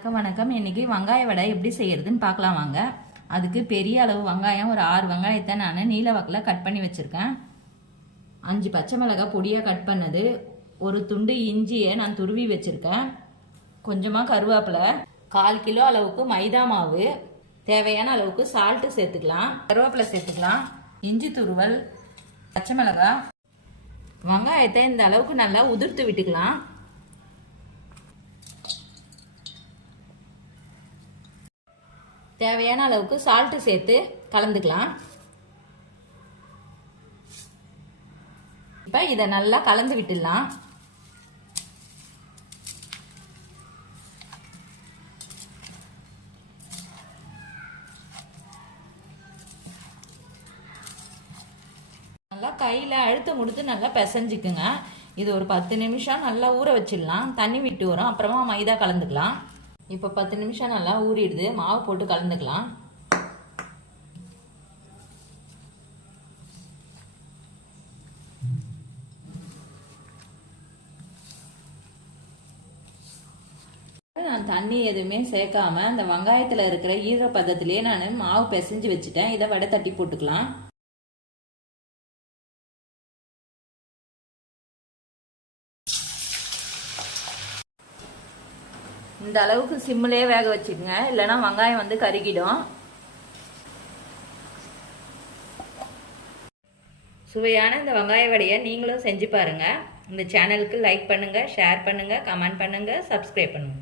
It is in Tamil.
எல்லாருக்கும் வணக்கம். இன்னைக்கு வெங்காய வடை எப்படி செய்யறதுன்னு பார்க்கலாம் வாங்க. அதுக்கு பெரிய அளவு வெங்காயம் ஒரு ஆறு வெங்காயத்தை நான் நீல வாக்கில் கட் பண்ணி வச்சுருக்கேன். அஞ்சு பச்சை மிளகாய் பொடியாக கட் பண்ணது. ஒரு துண்டு இஞ்சியை நான் துருவி வச்சுருக்கேன். கொஞ்சமாக கருவேப்பிலை கால் கிலோ அளவுக்கு மைதா மாவு தேவையான அளவுக்கு சால்ட்டு சேர்த்துக்கலாம். கருவேப்பிலை சேர்த்துக்கலாம். இஞ்சி துருவல் பச்சை மிளகாய் வெங்காயத்தை இந்த அளவுக்கு நல்லா உதிர்த்து விட்டுக்கலாம். தேவையான அளவுக்கு சால்ட்டு சேர்த்து கலந்துக்கலாம். இப்போ இதை நல்லா கலந்து விட்டுடலாம். நல்லா கையில் அழுத்தம் கொடுத்து நல்லா பிசைஞ்சிக்குங்க. இது ஒரு பத்து நிமிஷம் நல்லா ஊற வச்சிடலாம். தண்ணி விட்டு வரும். அப்புறமா மைதா கலந்துக்கலாம். இப்போ பத்து நிமிஷம் நல்லா ஊறிடுது. மாவு போட்டு கலந்துக்கலாம். நான் தண்ணி எதுவுமே சேர்க்காம அந்த வெங்காயத்தில் இருக்கிற ஈரப்பதத்திலேயே நான் மாவு பிசைஞ்சு வச்சுட்டேன். இதை வடை தட்டி போட்டுக்கலாம். இந்த அளவுக்கு சிம்மிலே வேக வச்சுக்கோங்க. இல்லைன்னா வெங்காயம் வந்து கருகிடும். சுவையான இந்த வெங்காய வடையை நீங்களும் செஞ்சு பாருங்க. இந்த சேனலுக்கு லைக் பண்ணுங்க ஷேர் பண்ணுங்க கமெண்ட் பண்ணுங்க சப்ஸ்கிரைப் பண்ணுங்க.